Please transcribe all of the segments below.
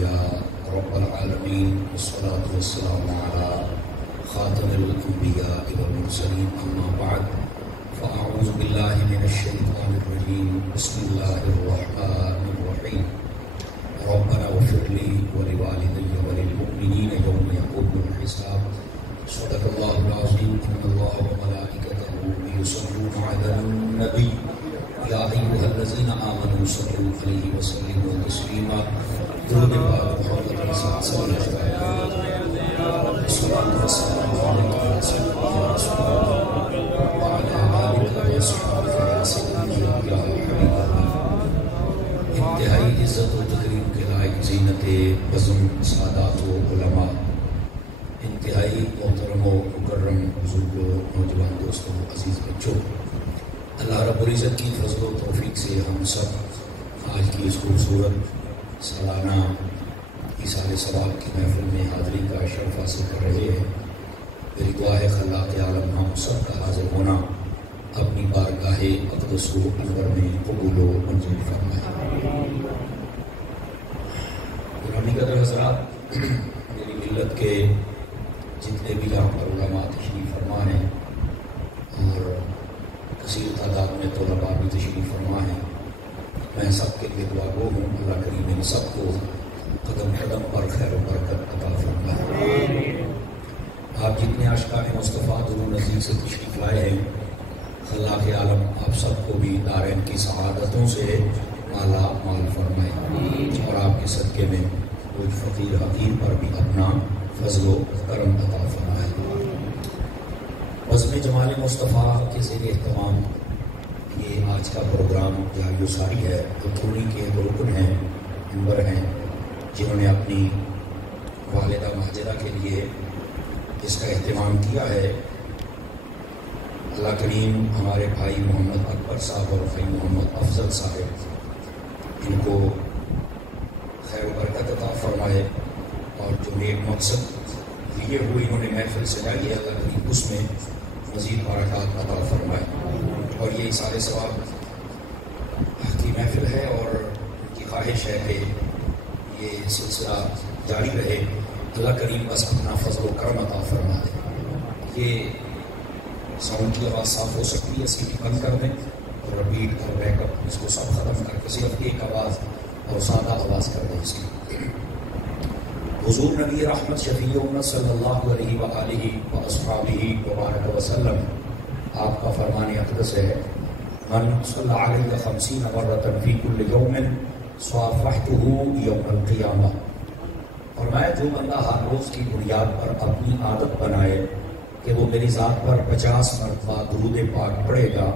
يا رب العالمين والصلاة والسلام على خاتم الأنبياء والمرسلين أما بعد فأعوذ بالله من الشيطان الرجيم بسم الله الرحمن الرحيم ربنا اغفر لي ولوالدي وللمؤمنين يوم يقوم الحساب صدق الله العظيم إن الله وملائكته يصلون على النبي يا أيها الذين آمنوا صلوا عليه وسلموا تسليما درود پاک محمد رسول صلی اللہ علیہ وسلم الصلاة والسلام عليك يا سيدنا رسول الله وعلى آلك وصحبك يا سيدنا يا حبيب الله. انتہائی عزت و تکریم کے لائق زینت بزم سادات و علماء، انتہائی محترم و مکرم بزرگ و نوجوان دوستوں، عزیز بچوں، اللہ رب العزت کی فضل و توفیق سے ہم سب آج کی اس خوبصورت سالانہ ایصال ثواب کی محفل میں حاضری کا شرف حاصل کر رہے ہیں. میری دعا ہے خلاق عالم ہم سب کا حاضر ہونا اپنی بارگاہ اقدس و انور میں قبول و منظور فرمائے. گرامی قدر حضرات، میری ملت کے جتنے بھی یہاں پر علماء تشریف فرما ہیں اور کثیر تعداد میں طلباء بھی تشریف فرما ہیں، میں سب کے لیے دعا گو ہوں اللہ کریم ان سب کو قدم قدم پر خیر و برکت عطا فرمائے. آپ جتنے عاشقان مصطفیٰ درود نزیل سے تشریف لائے ہیں، خلاق عالم آپ سب کو بھی دارین کی سعادتوں سے مالا مال فرمائے اور آپ کے صدقے میں کچھ فقیر حقیر پر بھی اپنا فضل و کرم عطا فرمائے. بزم جمال مصطفیٰ کے زیر اہتمام یہ آج کا پروگرام جاری و ساری ہے. اتھونی کے ایک رکن ہیں، ممبر ہیں، جنہوں نے اپنی والدہ ماجدہ کے لیے اس کا اہتمام کیا ہے. اللہ کریم ہمارے بھائی محمد اکبر صاحب اور بھائی محمد افضل صاحب ان کو خیر و برکت عطا فرمائے اور جو نیک مقصد لیے ہوئے انہوں نے محفل سجائی ہے، اللہ کریم اس میں مزید برکات عطا فرمائے. اور یہ ایصال ثواب کی محفل ہے اور ان کی خواہش ہے کہ یہ سلسلہ جاری رہے. اللہ کریم بس اپنا فضل و کرم عطا فرما دے. یہ ساؤنڈ کی آواز صاف ہو سکتی ہے، سی ڈی بند کر دیں اور ریپیٹ اور بیک اپ اس کو سب ختم کر کے صرف ایک آواز اور سادہ آواز کر دیں اس کی. حضور نبی رحمت شفیع امت صلی اللہ علیہ وآلہ واصحابہ وبارک وسلم آپ کا فرمان اقدس ہے، من صلی علیہ 50 مرۃ فی کل یوم صافحتہ یوم القیامہ. فرمایا جو بندہ ہر روز کی بنیاد پر اپنی عادت بنائے کہ وہ میری ذات پر 50 مرتبہ درود پاک پڑھے گا،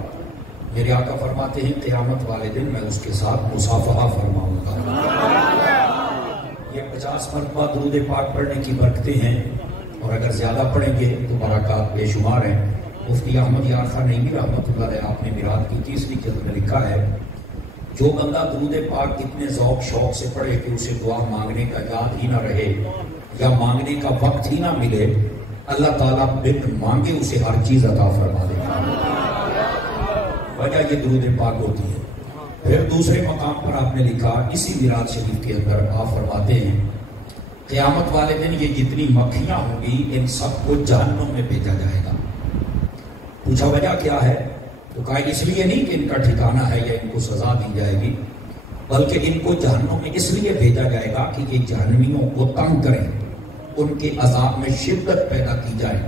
میرے آقا فرماتے ہیں قیامت والے دن میں اس کے ساتھ مصافحہ فرماؤں گا. یہ 50 مرتبہ درود پاک پڑھنے کی برکتیں ہیں اور اگر زیادہ پڑھیں گے تو برکات بے شمار ہیں. مفتی احمد یار خان نعیمی رحمۃ اللہ علیہ آپ نے میرات کی تیسری جلد میں لکھا ہے، جو بندہ درود پاک اتنے ذوق شوق سے پڑھے کہ اسے دعا مانگنے کا یاد ہی نہ رہے یا مانگنے کا وقت ہی نہ ملے، اللہ تعالیٰ بن مانگے اسے ہر چیز عطا فرما دے گا. وجہ یہ درود پاک ہوتی ہے. پھر دوسرے مقام پر آپ نے لکھا اسی میراث شریف کے اندر آپ فرماتے ہیں قیامت والے دن یہ جتنی مکھیاں ہوں گی ان سب کو جہنم میں بھیجا جائے گا. پوچھا وجہ کیا ہے؟ تو کہا اس لیے نہیں کہ ان کا ٹھکانہ ہے یا ان کو سزا دی جائے گی، بلکہ ان کو جہنم میں اس لیے بھیجا جائے گا کہ یہ جہنمیوں کو تنگ کریں، ان کے عذاب میں شدت پیدا کی جائے.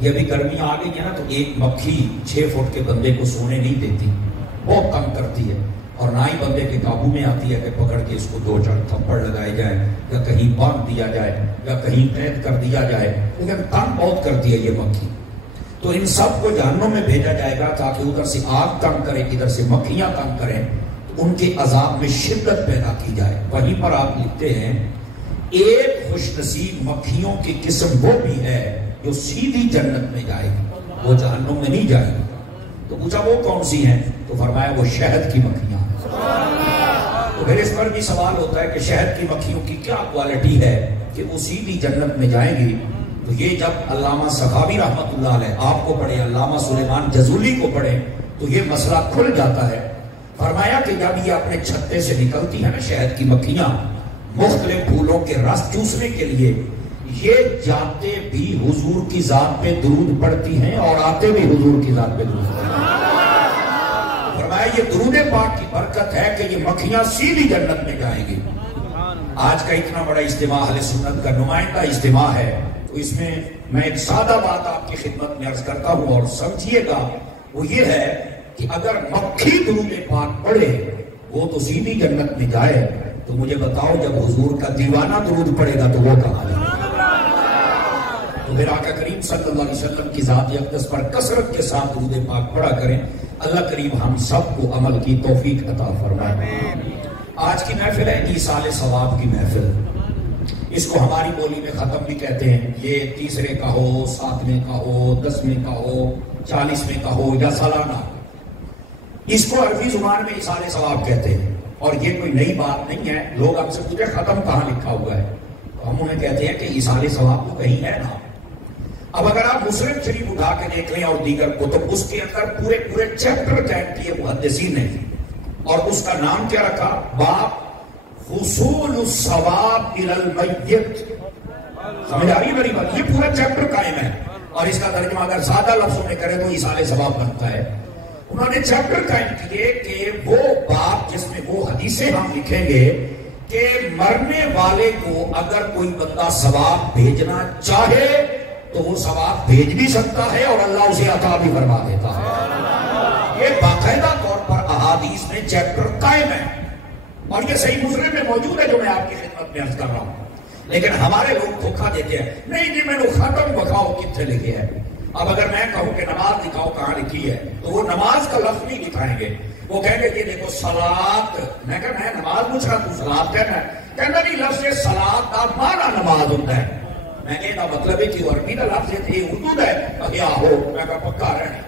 یہ بھی گرمیاں آ گئی ہیں نا تو ایک مکھی 6 فٹ کے بندے کو سونے نہیں دیتی، بہت تنگ کرتی ہے اور نہ ہی بندے کے قابو میں آتی ہے کہ پکڑ کے اس کو 2-4 تھپڑ لگائے جائیں یا کہیں باندھ دیا جائے یا کہیں قید کر دیا جائے، لیکن تنگ بہت کرتی ہے یہ مکھی. تو ان سب کو جہنم میں بھیجا جائے گا تاکہ ادھر سے آگ تنگ کرے، ادھر سے مکھیاں تنگ کریں، تو ان کے عذاب میں شدت پیدا کی جائے. وہیں پر آپ لکھتے ہیں ایک خوش نصیب مکھیوں کی قسم وہ بھی ہے جو سیدھی جنت میں جائے گی، وہ جہنم میں نہیں جائے گی. تو پوچھا وہ کون سی ہیں؟ تو فرمایا وہ شہد کی مکھیاں. تو پھر اس پر بھی سوال ہوتا ہے کہ شہد کی مکھیوں کی کیا کوالٹی ہے کہ وہ سیدھی جنت میں جائیں گی؟ تو یہ جب علامہ سخاوی رحمۃ اللہ علیہ آپ کو پڑھے، علامہ سلیمان جزولی کو پڑھے تو یہ مسئلہ کھل جاتا ہے. فرمایا کہ جب یہ اپنے چھتے سے نکلتی ہے نا شہد کی مکھیاں، مختلف پھولوں کے رس چوسنے کے لیے، یہ جاتے بھی حضور کی ذات پہ درود پڑھتی ہیں اور آتے بھی حضور کی ذات پہ درود پڑھتی ہیں۔ فرمایا یہ درود پاک کی برکت ہے کہ یہ مکھیاں سیدھی جنت میں جائیں گی۔ آج کا اتنا بڑا اجتماع اہل سنت کا نمائندہ اجتماع ہے، تو اس میں ایک سادہ بات آپ کی خدمت میں عرض کرتا ہوں اور سمجھیے گا، وہ یہ ہے کہ اگر مکھی درود پاک پڑھے وہ تو سیدھی جنت میں جائے، تو مجھے بتاؤ جب حضور کا دیوانہ درود پڑے گا تو وہ کہاں جائے؟ تو پھر آقا کریم صلی اللہ علیہ وسلم کی ذات اقدس پر کثرت کے ساتھ درود پاک پڑھا کریں۔ اللہ کریم ہم سب کو عمل کی توفیق عطا فرمائے۔ آج کی محفل ہے ایصال ثواب کی محفل، اس کو ہماری بولی میں ختم بھی کہتے ہیں۔ یہ 30 کا ہو، 7 کا ہو، 10 کا ہو، 40 کا ہو یا سالانہ، اس کو عربی زبان میں ایصال ثواب کہتے ہیں۔ اور یہ کوئی نئی بات نہیں ہے۔ لوگ ہم سے پوچھتے ختم کہاں لکھا ہوا ہے، تو ہم انہیں کہتے ہیں کہ ایصال ثواب تو کہیں ہے نا۔ اب اگر آپ مسلم شریف اٹھا کے دیکھ لیں اور دیگر کتب، اس کے اندر پورے چیپٹر قائم کیے محدثین نے، اور اس کا نام کیا رکھا؟ باب وصول الثواب الی المیت۔ سمجھ آ رہی ہے میری بات؟ یہ پورا چیپٹر قائم ہے، اور اس کا ترجمہ اگر سادہ لفظوں میں کرے تو ایصال ثواب بنتا ہے۔ انہوں نے چیپٹر قائم کیے کہ وہ باب جس میں وہ حدیثیں ہم لکھیں گے کہ مرنے والے کو اگر کوئی بندہ ثواب بھیجنا چاہے تو وہ ثواب بھیج بھی سکتا ہے اور اللہ اسے عطا بھی فرما دیتا ہے۔ یہ باقاعدہ طور پر احادیث میں چیپٹر قائم ہے، اور یہ صحیح مسلم میں موجود ہے جو میں آپ کی خدمت میں عرض کر رہا ہوں۔ لیکن ہمارے لوگ دھوکا دیتے ہیں، نہیں جی میں نے ختم بتاؤ کتنے لکھے ہیں۔ اب اگر میں کہوں کہ نماز دکھاؤ کہاں لکھی ہے، تو وہ نماز کا لفظ نہیں دکھائیں گے، وہ کہیں گے یہ دیکھو صلاۃ۔ میں کہا میں نماز پوچھ رہا، تو صلاۃ کہنا ہے؟ کہنا نہیں، لفظ صلاۃ کا معنی نماز ہوتا ہے۔ میں کہتا مطلب ہے کہ عربی کا لفظ ہے، یہ اردو ہے، کیا ہو؟ میں کہا پکا رہنا،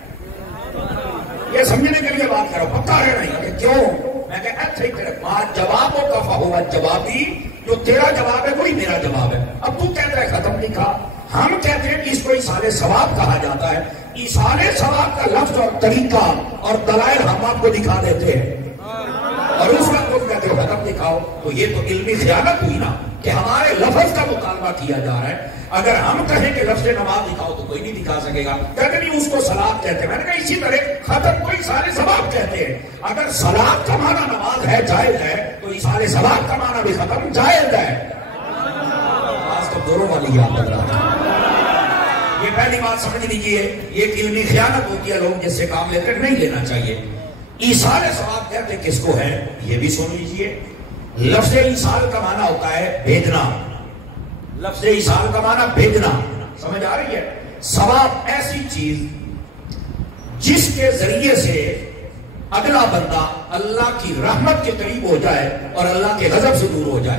یہ سمجھنے کے لیے بات کرو، پکا رہنا ہے۔ کیوں؟ میں کہا اچھا تیرے بات جواب ہو کفا ہوا جوابی، جو تیرا جواب ہے وہی میرا جواب ہے۔ اب تو کہتا ہے ختم لکھا، ہم کہتے ہیں کہ اس کو ایصال ثواب کہا جاتا ہے۔ ایصال ثواب کا لفظ اور طریقہ اور دلائل ہم آپ کو دکھا دیتے ہیں، اور اس وقت تم کہتے ہو ختم دکھاؤ، تو یہ تو علمی خیانت ہوئی نا کہ ہمارے لفظ کا مطالبہ کیا جا رہا ہے۔ اگر ہم کہیں کہ لفظ نماز دکھاؤ تو کوئی نہیں دکھا سکے گا، کہتے نہیں اس کو صلاۃ کہتے ہیں۔ میں نے کہا اسی طرح ختم کو ایصال ثواب کہتے ہیں۔ اگر صلاۃ کا معنی نماز ہے، جائز ہے، تو ایصال ثواب کا معنی بھی ختم جائز ہے۔ آج تو دونوں والی یاد لگ رہا ہے۔ یہ پہلی بات سمجھ لیجیے، یہ ایک علمی خیانت ہوتی ہے، لوگ جس سے کام لیتے نہیں لینا چاہیے۔ ایصال ثواب کہتے کس کو ہے یہ بھی سن لیجیے۔ لفظ ایصال کا معنی ہوتا ہے بھیجنا، لفظ ایصال کا معنی بھیجنا، سمجھ آ رہی ہے؟ ثواب ایسی چیز جس کے ذریعے سے اگلا بندہ اللہ کی رحمت کے قریب ہو جائے اور اللہ کے غضب سے دور ہو جائے،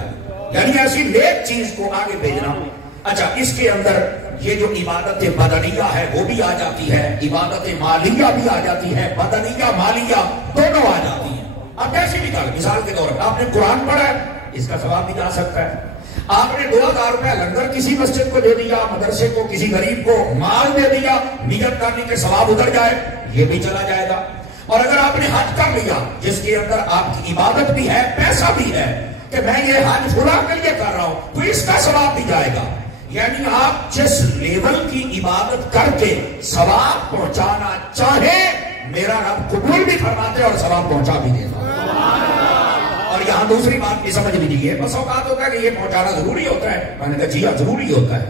یعنی ایسی نیک چیز کو آگے بھیجنا۔ اچھا، اس کے اندر یہ جو عبادت بدنیہ ہے وہ بھی آ جاتی ہے، عبادت مالیہ بھی آ جاتی ہے، بدنیہ مالیہ دونوں آ جاتی ہیں۔ اب ایسی مثال کے طور پر آپ نے قرآن پڑھا ہے، اس کا ثواب بھی جا سکتا ہے۔ آپ نے 2000 روپے لنگر کسی مسجد کو دے دیا، مدرسے کو، کسی غریب کو مال دے دیا، نیت کرنے کے ثواب ادھر جائے، یہ بھی چلا جائے گا۔ اور اگر آپ نے حج کر لیا جس کے اندر آپ کی عبادت بھی ہے، پیسہ بھی ہے، کہ میں یہ حج فلاں کے لیے کر رہا ہوں، تو اس کا ثواب بھی جائے گا۔ یعنی آپ جس لیول کی عبادت کر کے ثواب پہنچانا چاہیں، میرا رب قبول بھی فرماتے اور ثواب پہنچا بھی دیتا۔ اور یہاں دوسری بات بھی سمجھ لیجیے، بس اوقات ہوتا ہے کہ یہ پہنچانا ضروری ہوتا ہے۔ میں نے کہا جی ہاں ضروری ہوتا ہے۔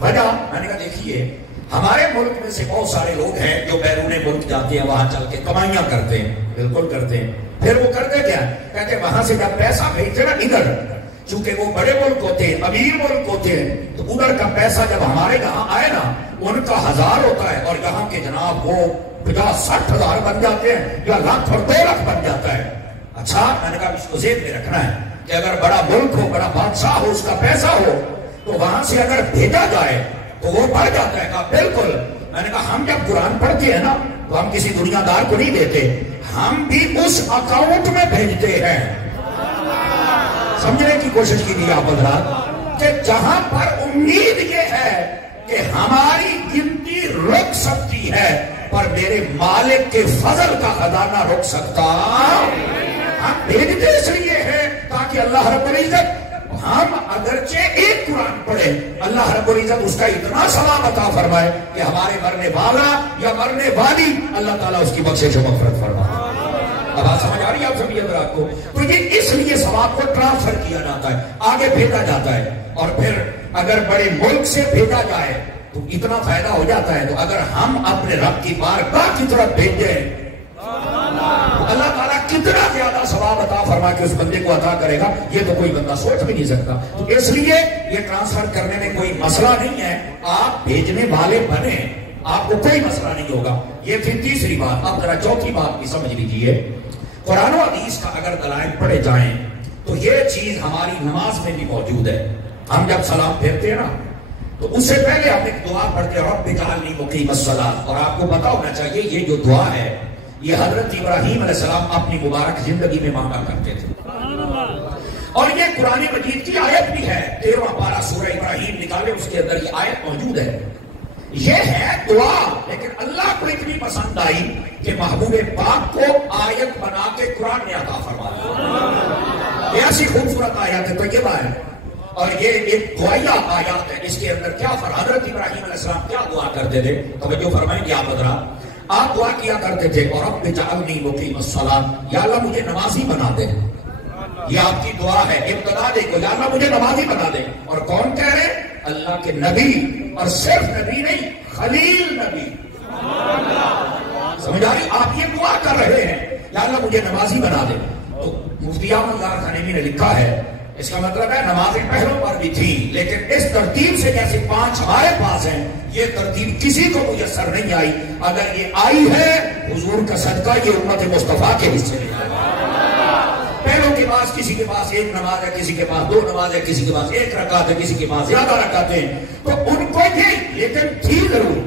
وجہ میں نے کہا دیکھیے، ہمارے ملک میں سے بہت سارے لوگ ہیں جو بیرون ملک جاتے ہیں، وہاں چل کے کمائیاں کرتے ہیں، بالکل کرتے ہیں۔ پھر وہ کرتے کیا؟ کہتے وہاں سے جب پیسہ بھیجتے نا ادھر، چونکہ وہ بڑے ملک ہوتے ہیں، امیر ملک ہوتے ہیں، تو ادھر کا پیسہ جب ہمارے یہاں آئے نا، ان کا 1000 ہوتا ہے اور یہاں کے جناب وہ 50-60 ہزار بن جاتے ہیں، یا لاکھ اور 2 لاکھ بن جاتا ہے۔ اچھا، میں نے کہا اس کو ذہن میں رکھنا ہے کہ اگر بڑا ملک ہو، بڑا بادشاہ ہو، اس کا پیسہ ہو، تو وہاں سے اگر بھیجا جائے تو وہ بڑھ جاتا ہے۔ کہا بالکل۔ میں نے کہا ہم جب قرآن پڑھتے ہیں نا تو ہم کسی دنیا دار کو نہیں دیتے، ہم بھی اس اکاؤنٹ میں بھیجتے ہیں۔ سمجھنے کی کوشش کیجیے آپ حضرات، کہ جہاں پر امید یہ ہے کہ ہماری گنتی رک سکتی ہے پر میرے مالک کے فضل کا خزانہ رک سکتا، ہم بھیجتے اس لیے ہیں تاکہ کہ اللہ رب العزت ہم اگرچہ ایک قرآن پڑھے اللہ رب العزت اس کا اتنا ثواب عطا فرمائے کہ ہمارے مرنے والا یا مرنے والی اللہ تعالیٰ اس کی بخشش و مغفرت فرمائے. اب بات سمجھ آ رہی ہے آپ سبھی حضرات کو؟ تو یہ اس لیے ثواب کو ٹرانسفر کیا جاتا ہے، آگے بھیجا جاتا ہے. اور پھر اگر بڑے ملک سے بھیجا جائے تو اتنا فائدہ ہو جاتا ہے. تو اگر ہم اپنے رب کی بارگاہ کی طرف بھیجیں اللہ تعالیٰ کتنا زیادہ ثواب عطا فرما کے اس بندے کو عطا کرے گا یہ تو کوئی بندہ سوچ بھی نہیں سکتا. تو اس لیے یہ ٹرانسفر کرنے میں کوئی مسئلہ نہیں ہے، آپ بھیجنے والے بنے، آپ کو کوئی مسئلہ نہیں ہوگا. یہ تھی تیسری بات. اب ذرا چوتھی بات بھی سمجھ لیجیے. قرآن و حدیث کا اگر دلائل پڑھے جائیں تو یہ چیز ہماری نماز میں بھی موجود ہے. ہم جب سلام پھیرتے ہیں نا تو اس سے پہلے ہم ایک دعا پڑھتے ہیں رب اجعلنی مقیم الصلاۃ. اور آپ کو پتا ہونا چاہیے یہ جو دعا ہے یہ حضرت ابراہیم علیہ السلام اپنی مبارک زندگی میں مانگا کرتے تھے. اور یہ قرآن مجید کی آیت بھی ہے. 13واں پارہ سورہ ابراہیم نکالے اس کے اندر یہ آیت موجود ہے. یہ ہے دعا، لیکن اللہ کو اتنی پسند آئی کہ محبوب پاک کو آیت بنا کے قرآن نے عطا فرمایا. یہ ایسی خوبصورت آیات ہے طیبہ ہے اور یہ ایک دعائیہ آیات ہے. اس کے اندر کیا حضرت ابراہیم علیہ السلام کیا دعا کرتے تھے توجہ فرمائیں گے آپ حضرات. آپ دعا کیا کرتے تھے اور رب اجعلنی مقیم الصلاۃ، یا اللہ مجھے نمازی بنا دے. یہ آپ کی دعا ہے ابتدا دے کو، یا اللہ مجھے نمازی بنا دے. اور کون کہہ رہے؟ اللہ کے نبی، اور صرف نبی نہیں خلیل نبی. سمجھ آ رہی؟ آپ یہ دعا کر رہے ہیں یا اللہ مجھے نمازی بنا دے. تو مفتی احمد یار خانیمی نے لکھا ہے اس کا مطلب ہے نمازیں پہلوں پر بھی تھی لیکن اس ترتیب سے جیسے 5 ہمارے پاس ہیں یہ ترتیب کسی کو میسر نہیں آئی. اگر یہ آئی ہے حضور کا صدقہ یہ امت مصطفیٰ کے حصے میں آئی. پہلوں کے پاس کسی کے پاس 1 نماز ہے، کسی کے پاس 2 نماز ہے، کسی کے پاس 1 رکعت ہے، کسی کے پاس زیادہ رکعتیں ہیں. تو ان کو یہ لیکن تھی ضرور.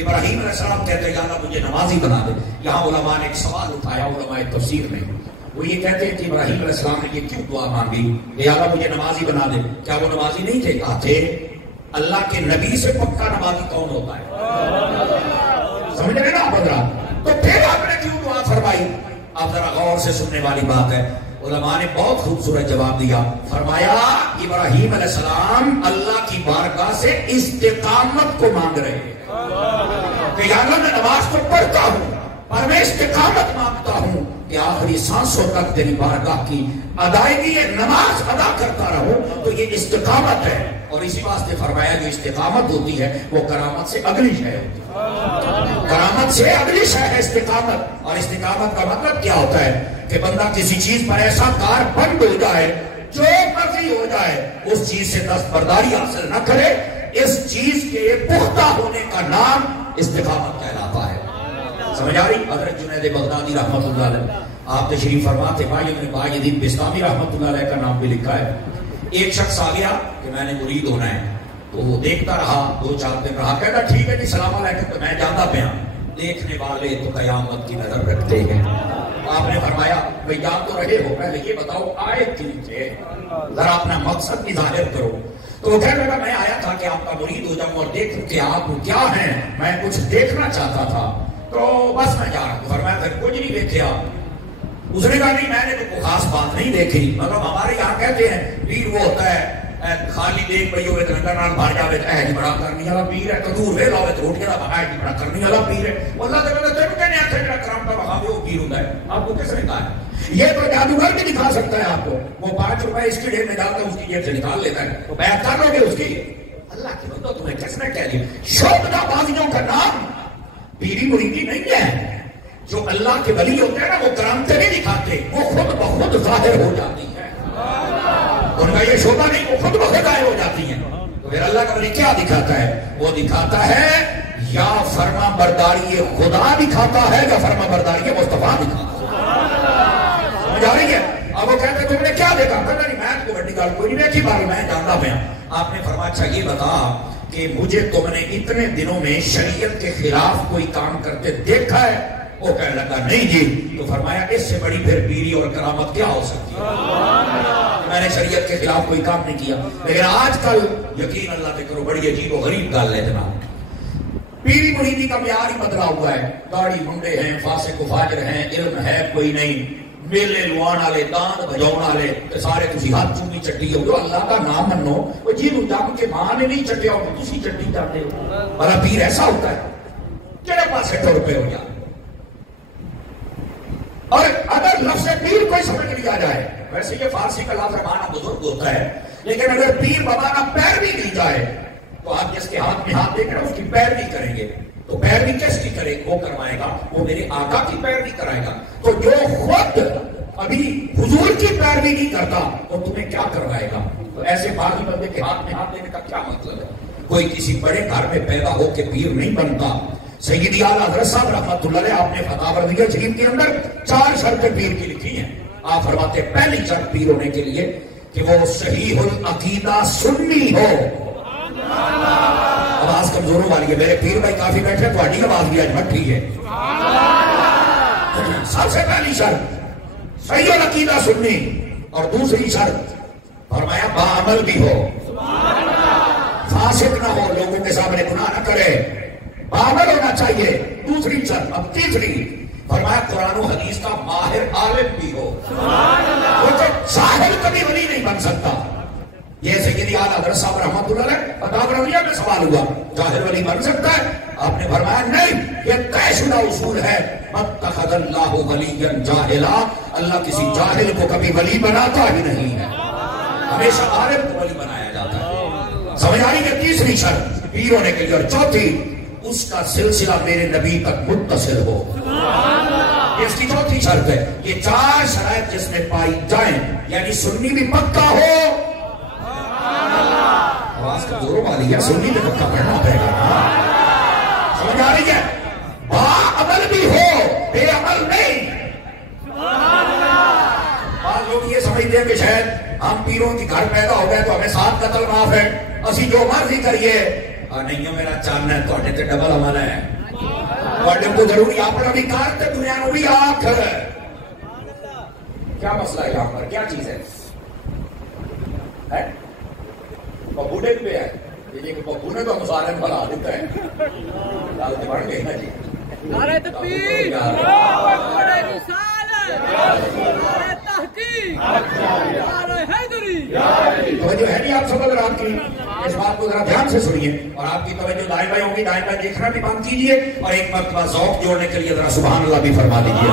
ابراہیم علیہ السلام کہتے ہیں یا اللہ مجھے نمازی بنا دے. یہاں علماء نے ایک سوال اٹھایا علماء تفسیر میں. وہ یہ کہتے ہیں کہ ابراہیم علیہ السلام نے یہ کیوں دعا مانگی کہ اللہ مجھے نمازی بنا دے؟ کیا وہ نمازی نہیں تھے؟ کہا تھے. اللہ کے نبی سے پکا نمازی کون ہوتا ہے؟ سمجھ رہے نا آپ حضرات؟ تو پھر آپ نے کیوں دعا فرمائی؟ آپ ذرا غور سے سننے والی بات ہے. علماء نے بہت خوبصورت جواب دیا. فرمایا ابراہیم علیہ السلام اللہ کی بارگاہ سے استقامت کو مانگ رہے ہیں کہ یا اللہ میں نماز تو پڑھتا ہوں پر میں استقامت مانگتا ہوں کہ آخری سانسوں تک تیری بارگاہ کی ادائیگی نماز ادا کرتا رہوں. تو یہ استقامت ہے. اور اسی واسطے فرمایا جو استقامت ہوتی ہے وہ کرامت سے اگلی شے ہوتی ہے. کرامت سے اگلی شے ہے استقامت. اور استقامت کا مطلب کیا ہوتا ہے کہ بندہ کسی چیز پر ایسا کار بند ہو جائے جو مرضی ہو جائے اس چیز سے دستبرداری حاصل نہ کرے. اس چیز کے پختہ ہونے کا نام استقامت کہلاتا ہے. سمجھ آ رہی؟ حضرت جنید بغدادی رحمت اللہ علیہ آپ تشریف فرما تھے. باجدین بستامی رحمت اللہ علیہ کا نام بھی لکھا ہے. ایک شخص آ گیا کہ میں نے مرید ہونا ہے تو وہ دیکھتا رہا 2-4 دن رہا. کہتا ٹھیک ہے جی السلام علیکم. تو میں جاتا پیا. دیکھنے والے تو قیامت کی نظر رکھتے ہیں. آپ نے فرمایا بھئی جان تو رہے ہو پہلے یہ بتاؤ آئے کیوں تھے؟ ذرا اپنا مقصد بھی ظاہر کرو. تو وہ کہنے لگا میں آیا تھا کہ آپ کا مرید ہو جاؤں اور دیکھوں کہ آپ کیا ہیں. میں کچھ دیکھنا چاہتا تھا تو بس میں جا رہا ہوں. فرمایا پھر کچھ نہیں دیکھا. اس نے کہا نہیں میں نے کوئی خاص بات نہیں دیکھی. مطلب ہمارے یہاں کہتے ہیں پیر وہ ہوتا ہے خالی دیکھ پئی ہوئے لنگر نال بھر جاوے اے جی بڑا کرنی والا پیر ہے. کدور وے لاوے روٹیاں دا بھائی جی بڑا کرنی والا پیر ہے. اللہ تعالی نے تینوں کہنے آتے جڑا کرم دا بھاوے وہ پیر ہوتا ہے. آپ کو کس نے کہا ہے؟ یہ تو جادوگر بھی دکھا سکتا ہے آپ کو. وہ 5 روپے اس کی جیب میں ڈالتا ہے اس کی جیب سے نکال لیتا ہے. تو بیعت کر لو گے اس کی؟ اللہ کی بندو تمہیں کس نے کہہ دیا؟ شعبدہ بازیوں کا نام پیری مریدی نہیں ہے. جو اللہ کے ولی ہوتے ہیں نا وہ کرامتیں نہیں دکھاتے، وہ خود بخود ظاہر ہو جاتی ہیں. ان کا یہ شعبہ نہیں، وہ خود بخود ظاہر ہو جاتی ہیں. تو پھر اللہ کا ولی کیا دکھاتا ہے؟ وہ دکھاتا ہے یا فرما برداری خدا دکھاتا ہے یا فرما برداری مصطفیٰ دکھاتا ہے. سمجھ آ رہی ہے؟ اب وہ کہتے ہیں تم نے کیا دیکھا؟ کہتا نہیں میں کو بڑی گال کوئی نہیں دیکھی بار میں جانتا پیا. آپ نے فرمایا اچھا یہ بتا کہ مجھے تم نے اتنے دنوں میں شریعت کے خلاف کوئی کام کرتے دیکھا ہے؟ وہ کہنے لگا نہیں جی. تو فرمایا اس سے بڑی پھر پیری اور کرامت کیا ہو سکتی ہے؟ میں نے شریعت کے خلاف کوئی کام نہیں کیا. لیکن آج کل یقین اللہ پہ کرو بڑی عجیب و غریب گل ہے جناب. پیری مریدی کا معیار ہی بدلا ہوا ہے. داڑھی منڈے ہیں، فاسق و فاجر ہیں، علم ہے کوئی نہیں، میلے لوان والے دان بجاؤ والے سارے تسی ہاتھ چومی چٹی ہو جو اللہ کا نام منو وہ جی جم کے ماں نے نہیں چٹیا ہو تسی چٹی جاتے ہو بڑا پیر ایسا ہوتا ہے کہڑے پاسے ٹر پہ ہو جا اور اگر لفظ پیر کوئی سمجھ نہیں آ جائے ویسے یہ فارسی کا لفظ مانا بزرگ ہوتا ہے لیکن اگر پیر بمانا پیروی نہیں جائے تو آپ جس کے ہاتھ میں ہاتھ دے کر اس کی پیروی کریں گے تو پیروی کس کی کرے وہ کروائے گا وہ میرے آقا کی پیروی کرائے گا تو جو خود ابھی حضور کی پیروی نہیں کرتا وہ تمہیں کیا کروائے گا تو ایسے باغی بندے کے ہاتھ میں ہاتھ دینے کا کیا مطلب ہے کوئی کسی بڑے گھر میں پیدا ہو کے پیر نہیں بنتا سیدی اعلیٰ حضرت صاحب رحمۃ اللہ علیہ آپ نے فتاوی رضویہ شریف کے اندر 4 شرطیں پیر کی لکھی ہیں آپ فرماتے ہیں پہلی شرط پیر ہونے کے لیے کہ وہ صحیح العقیدہ سنی ہو آواز کمزوروں والی ہے میرے پیر بھائی کافی بیٹھے تو آڈی آواز بھی آج مٹھی ہے سب سے پہلی شرط صحیح العقیدہ سنی اور دوسری شرط فرمایا باعمل بھی ہو فاسق نہ ہو لوگوں کے سامنے گناہ نہ کرے باعمل ہونا چاہیے دوسری شرط اب تیسری فرمایا قرآن و حدیث کا ماہر عالم بھی ہو وہ تو جاہل کبھی ولی نہیں بن سکتا یہ سیدی اعلیٰ حضرت صاحب رحمۃ اللہ علیہ فتاوی رضویہ میں سوال ہوا جاہل ولی بن سکتا ہے آپ نے فرمایا نہیں یہ طے شدہ اصول ہے اتخذ اللہ ولیا جاہلا اللہ کسی جاہل کو کبھی ولی بناتا ہی نہیں ہے ہمیشہ عالم کو ولی بنایا جاتا ہے سمجھ آ رہی ہے تیسری شرط پیر ہونے کے لیے اور چوتھی اس کا سلسلہ میرے نبی تک متصل ہو اس کی چوتھی شرط ہے یہ 4 شرائط جس میں پائی جائیں یعنی سنی بھی پکا ہو آواز کا زوروں والی ہے سنی بھی پکا پڑھنا پڑے گا سمجھ آ رہی ہے باعمل بھی ہو بے عمل نہیں بعض لوگ یہ سمجھتے ہیں کہ شاید ہم پیروں کی گھر پیدا ہو گئے تو ہمیں 7 قتل معاف ہے اسی جو مرضی کریے نہیں میرا چاننا ہے تو تے ڈبل عمل ہے تو کو ضروری اپنا بھی کار تے دنیا نو بھی آخر کیا مسئلہ ہے یہاں پر کیا چیز ہے ببو ڈے پہ ہے یہ کہ ببو نے تو مسالن بنا دیتا ہے ڈالتے بڑھ گئے نا جی نعرہ تکبیر نعرہ رسالت نعرہ تحقیق نعرہ حیدری توجہ ہے نہیں آپ سب اگر آپ کی اس بات کو ذرا دھیان سے سنیے اور آپ کی توجہ دائیں بائیں ہوگی دائیں بائیں دیکھنا بھی بند کیجیے اور ایک مرتبہ ذوق جوڑنے کے لیے ذرا سبحان اللہ بھی فرما دیجیے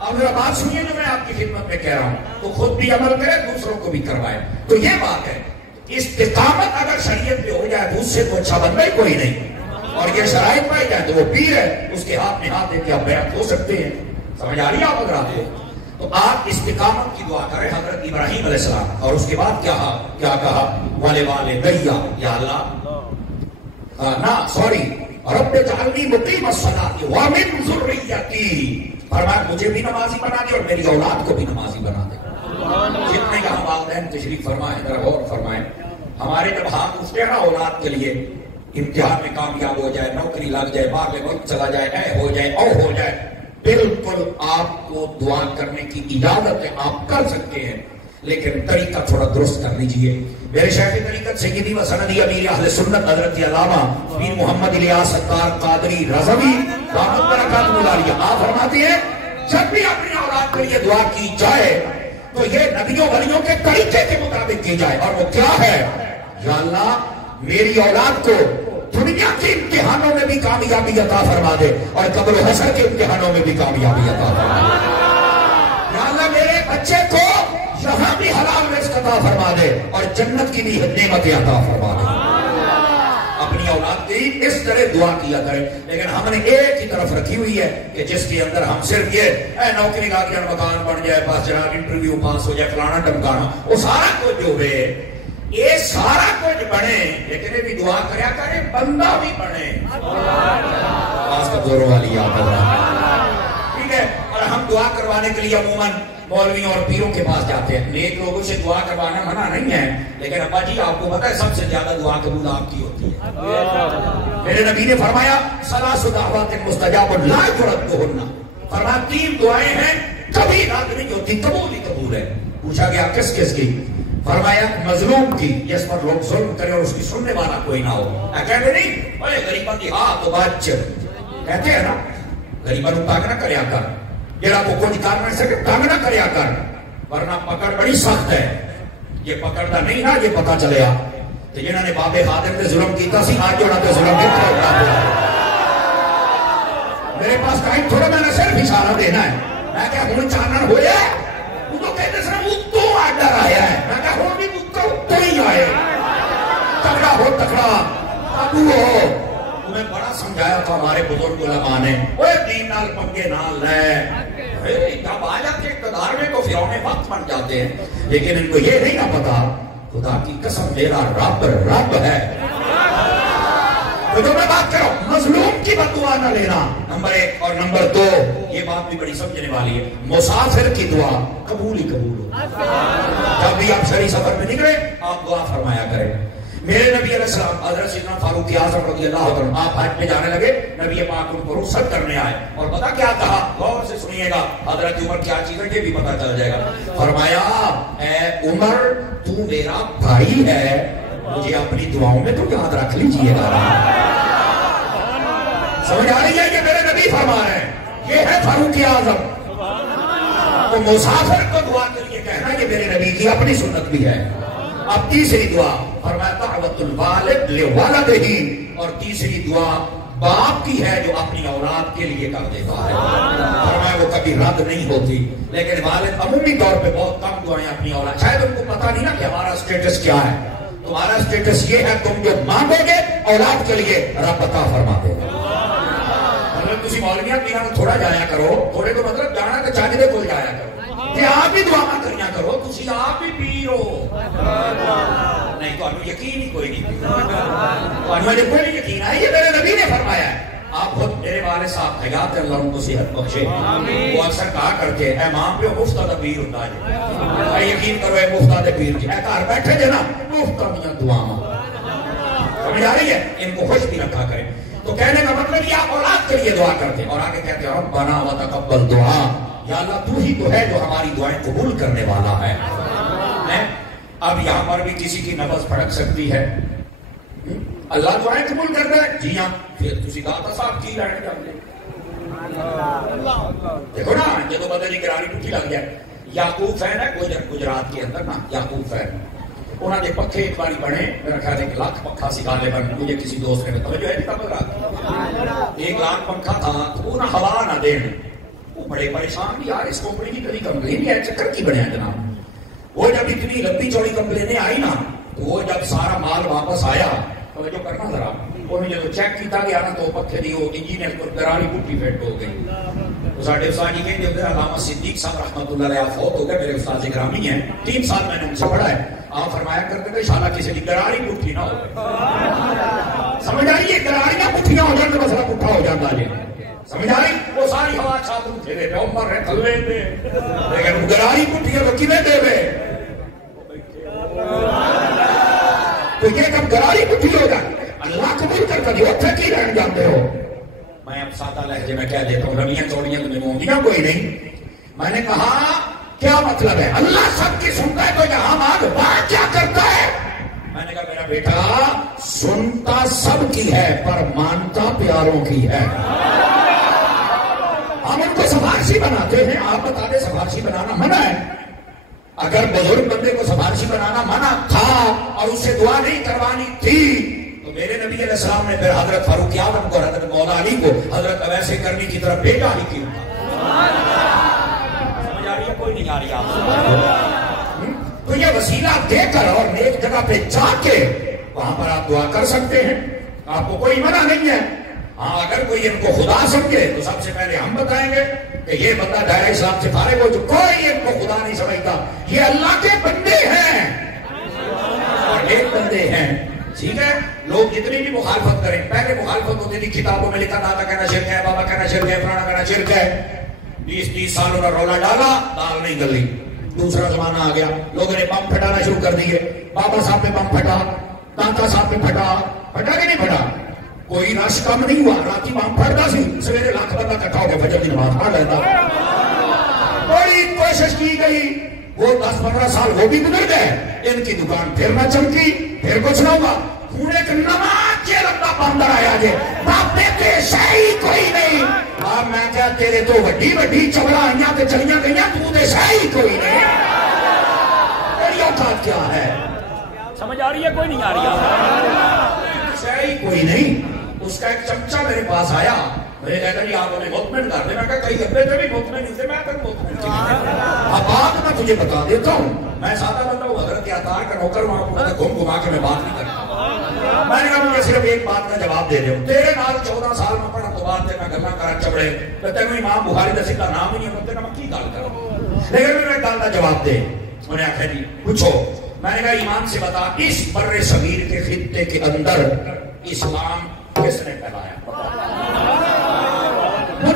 اب ذرا بات سنیے جو میں آپ کی خدمت میں کہہ رہا ہوں تو خود بھی عمل کرے دوسروں کو بھی کروائے تو یہ بات ہے استقامت اگر شریعت پہ ہو جائے تو اس سے تو اچھا بندہ ہی کوئی نہیں اور یہ شرائط پائی جائے تو وہ پیر ہے اس کے ہاتھ میں ہاتھ دے کے آپ بیعت ہو سکتے ہیں سمجھ آ رہی ہے آپ اگر آپ کو تو آپ استقامت کی دعا کریں حضرت ابراہیم علیہ السلام اور اس کے بعد کیا کہا والے والے دیا یا اللہ نا سوری رب اجعلنی مقیم الصلاۃ ومن ذریتی فرمایا مجھے بھی نمازی بنا دے اور میری اولاد کو بھی نمازی بنا دے جتنے کا ہم والدین تشریف فرمائیں ذرا غور فرمائیں ہمارے جب ہاتھ اٹھتے ہیں نا اولاد کے لیے امتحان میں کامیاب ہو جائے نوکری لگ جائے باہر ملک چلا جائے اے ہو جائے او ہو جائے بالکل آپ کو دعا کرنے کی اجازت ہے آپ کر سکتے ہیں لیکن طریقہ تھوڑا درست کر لیجئے میرے شیخ طریقت سیدی و سندی امیر اہل سنت حضرت علامہ پیر محمد الیاس ستار قادری رضوی دامت برکات مداریہ آپ فرماتے ہیں جب بھی اپنی اولاد کے لیے دعا کی جائے تو یہ نبیوں ولیوں کے طریقے کے مطابق کی جائے اور وہ کیا ہے یا اللہ میری اولاد کو دنیا کے امتحانوں میں بھی کامیابی عطا فرما دے اور قبر و حشر کے امتحانوں میں بھی کامیابی عطا فرما دے یا اللہ میرے بچے کو یہاں بھی حلال رزق عطا فرما دے اور جنت کی بھی نعمتیں عطا فرما دے اپنی اولاد کی اس طرح دعا کیا کرے لیکن ہم نے ایک ہی طرف رکھی ہوئی ہے کہ جس کے اندر ہم صرف یہ اے نوکری کا کیا مکان بن جائے بس جناب انٹرویو پاس ہو جائے فلانا ٹمکانا وہ سارا کچھ جو ہے یہ سارا کچھ بنے لیکن یہ بھی دعا کریا کرے بندہ بھی بنے آواز کا زوروں والی یاد ٹھیک ہے اور ہم دعا کروانے کے لیے عموماً مولویوں اور پیروں کے پاس جاتے ہیں نیک لوگوں سے دعا کروانا منع نہیں ہے لیکن ابا جی آپ کو پتا ہے سب سے زیادہ دعا قبول آپ کی ہوتی ہے میرے نبی نے فرمایا ثلاث دعوات مستجاب لا يردهن فرمایا 3 دعائیں ہیں کبھی رد نہیں ہوتی قبول ہی قبول ہے پوچھا گیا کس کس کی فرمایا مظلوم کی جس پر لوگ ظلم کرے اور اس کی سننے والا کوئی نہ ہو کہتے نہیں بولے غریباں کی ہاں تو بچ کہتے ہیں نا غریباں نو تاک نہ کریا کر جڑا کو کچھ کر نہ سکے تنگ نہ کریا کر، ورنہ پکڑ بڑی سخت ہے. یہ پکڑتا نہیں نا یہ پتا چلیا تو جنہوں نے بابے خادر تے ظلم کیتا سی آج انہوں نے ظلم نہیں کرتا. میرے پاس ٹائم تھوڑا، میں نے صرف اشارہ دینا ہے. میں کہا ہوں چانن ہو جائے، وہ تو کہتے سر اتوں آڈر آیا ہے. میں کہا ہوں بھی اتوں ہی آئے، تکڑا ہو تکڑا قابو ہو. تمہیں بڑا سمجھایا تھا ہمارے بزرگ علماء نے، اوے دین نال پنگے نال لے، جب آ جاتے اقتدار میں تو فرعون وقت بن جاتے ہیں. لیکن ان کو یہ نہیں نہ پتا خدا کی قسم میرا رب رب ہے. تو جو میں بات کروں مظلوم کی بددعا نہ لینا، نمبر 1. اور نمبر 2 یہ بات بھی بڑی سمجھنے والی ہے، مسافر کی دعا قبول ہی قبول ہو. جب بھی آپ شرعی سفر میں نکلے آپ دعا فرمایا کریں. میرے نبی علیہ السلام حضرت سیدنا فاروق اعظم رضی اللہ عنہ آپ حج پہ جانے لگے، نبی پاک ان کو رخصت کرنے آئے اور پتا کیا کہا، غور سے سنیے گا، حضرت عمر کیا چیز ہے یہ بھی پتا چل جائے گا. فرمایا اے عمر تو میرا بھائی ہے، مجھے اپنی دعاؤں میں تو یاد رکھ لیجئے گا. سمجھ آ رہی ہے کہ میرے نبی فرما رہے ہیں، یہ ہے فاروق اعظم. تو مسافر کو دعا کے لیے کہنا یہ میرے نبی کی اپنی سنت بھی ہے. اب تیسری دعا فرمایا دعوت الوالد لولدہ، اور تیسری دعا باپ کی ہے جو اپنی اولاد کے لیے کر دیتا ہے. فرمایا وہ کبھی رد نہیں ہوتی. لیکن والد عمومی طور پہ بہت کم دعائیں اپنی اولاد، شاید ان کو پتہ نہیں نا کہ ہمارا سٹیٹس کیا ہے. تمہارا سٹیٹس یہ ہے تم جو مانگو گے اولاد کے لیے رب عطا فرما دے گا. مطلب تسی مولویاں پیروں تھوڑا جایا کرو، تھوڑے تو مطلب جانا تو چاہیے کول جایا کرو کہ آپ بھی دعا کریا کرو، تسی آپ بھی پیر ہو. نہیں تو آپ یقین ہی کوئی نہیں، مجھے کوئی نہیں یقین ہے. یہ میرے نبی نے فرمایا ہے. آپ خود میرے والد صاحب حیات اللہ ان کو صحت بخشے، وہ اکثر کہا کرتے اے ماں پہ مفتہ پیر ہوتا ہے، یقین کرو اے مفتہ پیر کی، اے گھر بیٹھے جے نا مفتہ میاں دعاواں. سمجھ آ رہی ہے؟ ان کو خوش بھی رکھا کریں. تو کہنے کا مطلب یہ آپ اولاد کے لیے دعا کرتے ہیں. اور آگے کہتے ہیں ربنا وتقبل دعا، یا اللہ تو ہی تو ہے جو ہماری دعائیں قبول کرنے والا ہے. اب یہاں پر بھی کسی کی نبض پھڑک سکتی ہے، اللہ دعائیں قبول کر رہا ہے، جی ہاں، پھر تسی داتا صاحب کی رہنے جاتے. دیکھو نا جب بدلی گرانی ٹوٹی لگ جائے. یعقوب فین ہے گجرات کے اندر نا، یعقوب فین انہوں نے پکھے ایک باری بنے، میرا خیال 1 لاکھ پکھا سکھانے بن. مجھے کسی دوست نے توجہ ہے نہیں تب 1 لاکھ پنکھا تھا تو انہیں ہوا نہ دین. وہ بڑے پریشان بھی، یار اس کمپنی کی کبھی کمپلین ہے، چکر کی بنے جناب. وہ جب اتنی لمبی چوڑی کمپلینیں آئی نا، وہ جب سارا مال واپس آیا، توجہ کرنا ذرا، انہیں جب چیک کیتا گیا نا تو پکھے دی وہ انجینئر کو گرانی پٹی فٹ ہو گئی. تو ساڈے استاد جی کہتے ہیں علامہ صدیق صاحب رحمۃ اللہ علیہ فوت ہو گئے، میرے استاد گرامی ہیں، 3 سال میں نے ان سے پڑھا ہے. آپ فرمایا کرتے تھے انشاءاللہ کسی کی گرانی پٹھی نہ ہو. سمجھ آئی ہے؟ گرانی نہ پٹھیاں ہو جائیں تو مسئلہ پٹھا ہو جاتا ہے. سمجھ آئی؟ وہ ساری ہوا چھاتوں پھیرے پہ عمر رہے تھلوے پہ، لیکن گرانی پٹھیاں تو کنے دے پہ. تو یہ جب گراری پٹھی ہو جائے اللہ قبول کر کر اتھے کی رہن جاتے ہو. میں اب سادہ لہجے میں کہہ دیتا ہوں، رمیاں چوڑیاں تو میں گیا کوئی نہیں. میں نے کہا کیا مطلب ہے؟ اللہ سب کی سنتا ہے تو یہاں مانگ، وہاں کیا کرتا ہے؟ میں نے کہا میرا بیٹا سنتا سب کی ہے پر مانتا پیاروں کی ہے. ہم ان کو سفارشی بناتے ہیں. آپ بتا دیں سفارشی بنانا منع ہے. اگر بزرگ بندے کو سفارشی بنانا منع تھا اور اس سے دعا نہیں کروانی تھی تو میرے نبی علیہ السلام نے پھر حضرت فاروق اعظم کو، حضرت مولا علی کو حضرت اویس کرنی کی طرف بھیجا ہی کیوں. سمجھ آ رہی ہے کوئی نہیں آ رہی آپ؟ تو یہ وسیلہ دے کر اور نیک جگہ پہ جا کے وہاں پر آپ دعا کر سکتے ہیں، آپ کو کوئی منع نہیں ہے. ہاں اگر کوئی ان کو خدا سمجھے تو سب سے پہلے ہم بتائیں گے کہ یہ بندہ دائرہ اسلام سے فارغ ہو، جو کوئی ان کو خدا نہیں سمجھتا، یہ اللہ کے بندے ہیں اور نیک بندے ہیں. ٹھیک ہے؟ لوگ جتنی بھی مخالفت کریں، پہلے مخالفت ہوتی تھی کتابوں میں لکھا دادا کہنا شرک ہے، بابا کہنا شرک ہے، فلانا کہنا شرک ہے. 20-30 سالوں کا رولا ڈالا، دال نہیں گلی. دوسرا زمانہ آ گیا، لوگوں نے بم پھٹانا شروع کر دیے. بابا صاحب نے بم پھٹا، دادا صاحب نے پھٹا کہ نہیں پھٹا؟ کوئی رش کم نہیں ہوا. راتی بم پھٹتا سی، سویرے لاکھ بندہ اکٹھا ہو کے فجر کی نماز پڑھ لیتا. بڑی کوشش کی گئی، وہ 10-15 سال وہ بھی گزر گئے. ان کی دکان پھر نہ چمکی، پھر کچھ نہ ہوا. ہوں ایک نماز کے لگتا بندر آیا جے باپ بیٹے شہی کوئی نہیں. آپ میں کیا تیرے تو وڈی وڈی چبڑا آئیاں تے چلیاں گئیاں تو دے شاہی کوئی نہیں تیری اوقات کیا ہے سمجھ آ رہی ہے کوئی نہیں آ رہی ہے شاہی کوئی نہیں اس کا ایک چمچہ میرے پاس آیا میں کہتا جی آپ ہمیں مطمئن کر دیں میں کہا کئی ابے تھے بھی مطمئن نہیں تھے میں کہتا مطمئن چاہیے اب بات میں تجھے بتا دیتا ہوں میں سادہ بندہ ہوں حضرت عطار کا نوکر وہاں کو گھوم گھما کے میں بات نہیں کرتا میں نے کہا مجھے صرف ایک بات کا جواب دے دے ہوں تیرے نال 14 سال میں پڑھا تو بات ہے میں گلہ کرا چبڑے تو تینوں امام بخاری دا سکا نام ہی نہیں ہوتے کہ میں کی گال کرا لیکن میں گال کا جواب دے انہیں آخر جی پوچھو میں نے کہا ایمان سے بتا اس بر صغیر کے خطے کے اندر اسلام کس نے پھیلایا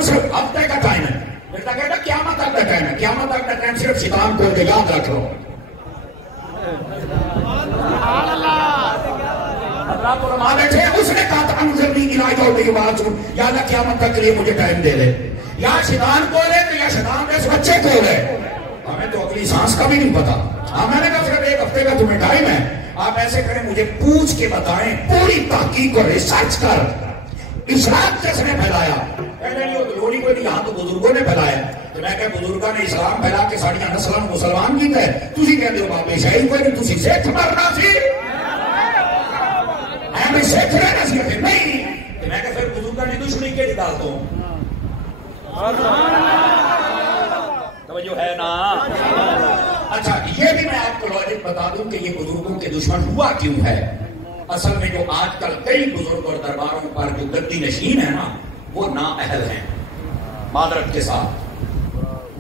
صرف ہفتے کا ٹائم ہے میرا کہتا قیامت تک کا ٹائم ہے قیامت تک کا ٹائم صرف شیطان کھول کے یاد رکھ لو بیٹھے اس نے کہا تھا انزلنی الی یوم یبعثون یا اللہ قیامت تک کے لیے مجھے ٹائم دے دے یا شیطان کھولے تو یا شیطان کے اس بچے کھولے ہمیں تو اگلی سانس کا بھی نہیں پتا میں نے کہا صرف ایک ہفتے کا تمہیں ٹائم ہے آپ ایسے کریں مجھے پوچھ کے بتائیں پوری تحقیق اور ریسرچ کر اسلام کس نے پھیلایا کہنے نہیں وہ لوڑی کوئی نہیں یہاں تو بزرگوں نے پھیلایا تو میں کہ بزرگوں نے اسلام پھیلا کے ساڑیاں نسلاں مسلمان کیتا ہے تسی کہندے ہو بابے شاہی کوئی نہیں تسی سکھ مرنا سی میں سکھ رہنا سی کہ نہیں تو میں کہ پھر بزرگوں نے دشمنی کے نکال دو توجہ ہے نا اچھا یہ بھی میں آپ کو لاجک بتا دوں کہ یہ بزرگوں کے دشمن ہوا کیوں ہے اصل میں جو آج کل کئی بزرگ اور درباروں پر جو گدی نشین ہے نا وہ نااہل ہیں معذرت کے ساتھ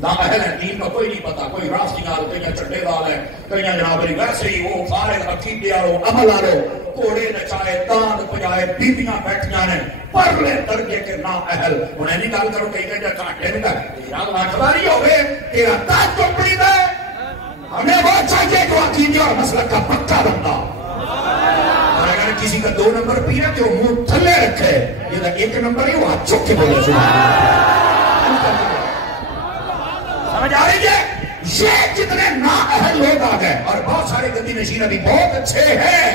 نااہل ہیں دین کا کوئی نہیں پتا کوئی راستی نال کئی چڈے وال ہے کئی جناب علی ویسے ہی وہ فارغ عقیدے والو عمل والو کوڑے نچائے تاند پجائے بیبیاں بیٹھیاں نے پرلے درجے کے نااہل انہیں نہیں گل کرو کئی کئی کانٹے نہیں کر تیرا اخباری ہوئے تیرا تاج چوپڑی دے ہمیں وہ چاہیے جو عقیدے اور مسلک کا پکا بندہ اور اگر کسی کا 2 نمبر پینا تو وہ منہ تھلے رکھے یہ 1 نمبر ہی وہ ہاتھ چک کے بولے سمجھ آ رہی ہے یہ جتنے نااہل لوگ آ گئے اور بہت سارے گدی نشین ابھی بہت اچھے ہیں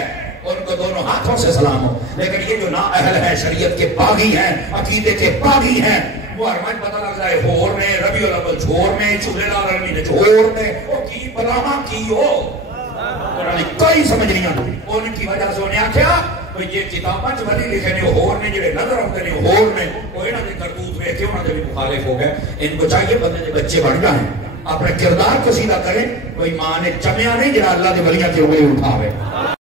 ان کو دونوں ہاتھوں سے سلام ہو لیکن یہ جو نااہل ہیں شریعت کے باغی ہیں عقیدے کے باغی ہیں وہ ارمان پتہ لگ جائے ہور میں ربیع الاول چھوڑ میں چولے لال رمی نے چھوڑ میں وہ کی بلاما کی ہو کوئی سمجھ نہیں آتی ان کی وجہ سے انہیں آکھیا کوئی یہ کتاباں چ ولی لکھے نے ہور نے جڑے نظر آتے نے ہور نے کوئی نہ کرتوت ویکھ کے انہاں دے بھی مخالف ہو گئے ان کو چاہیے بندے دے بچے بن جائیں اپنے کردار کو سیدھا کریں کوئی ماں نے چمیا نہیں جڑا اللہ دے ولیاں کے انگلی اٹھاوے